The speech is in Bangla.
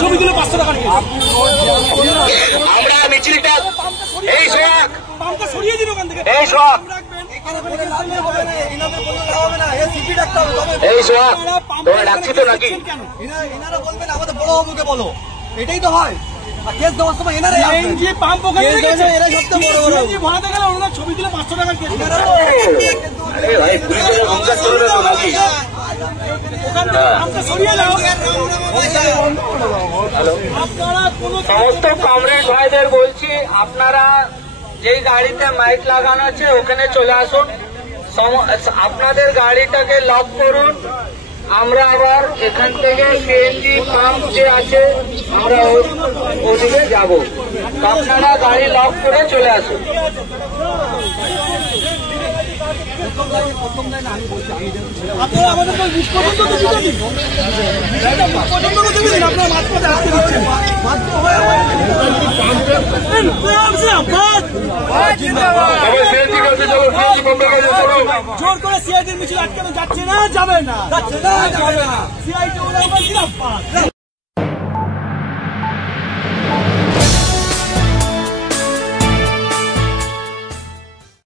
ছবিগুলো 500 টাকা আমরা মিছিলটা এই সোহাগ পাম্পটা সরিয়ে দিন ওখান থেকে। এই সোহাগ এই সোহাগ তোমরা ডাকছি তো নাকি? এনারা বলবেন আমাদের বড় বাবুকে বলো, এটাই তো হয়। কেস দেওয়ার সময় এনারা সিএনজি পাম্প ওখানে রেখেছে, এরা সবচেয়ে বড় বড় সিএনজি ভাড়াতে গেলে ওরা ছবিগুলো 500 টাকা কেস এনারা এই ভাই পুলিশের সংঘাত চলবে তো নাকি? ওখান থেকে পাম্পটা সরিয়ে দাও। আপনারা কোনো সমস্ত কমরেড ভাইদের বলছি, আপনারা যেই গাড়িতে মাইক লাগানো আছে ওখানে চলে আসুন, আপনাদের গাড়িটাকে লক করুন। আমরা আবার এখান থেকে সিএনজি পাম্প যে আছে আমরা ওদিকে যাব, আপনারা গাড়ি লক করে চলে আসুন। আপনারা আমাদের লিস্ট পর্যন্ত তো দিতে দিন, পর্যন্ত তো দিতে দিন। আপনারা মাঝপথে আসতে দিচ্ছেন, জোর করে সিআইডির মিছিল আটকানো যাচ্ছে না, যাবে না, সিআইডি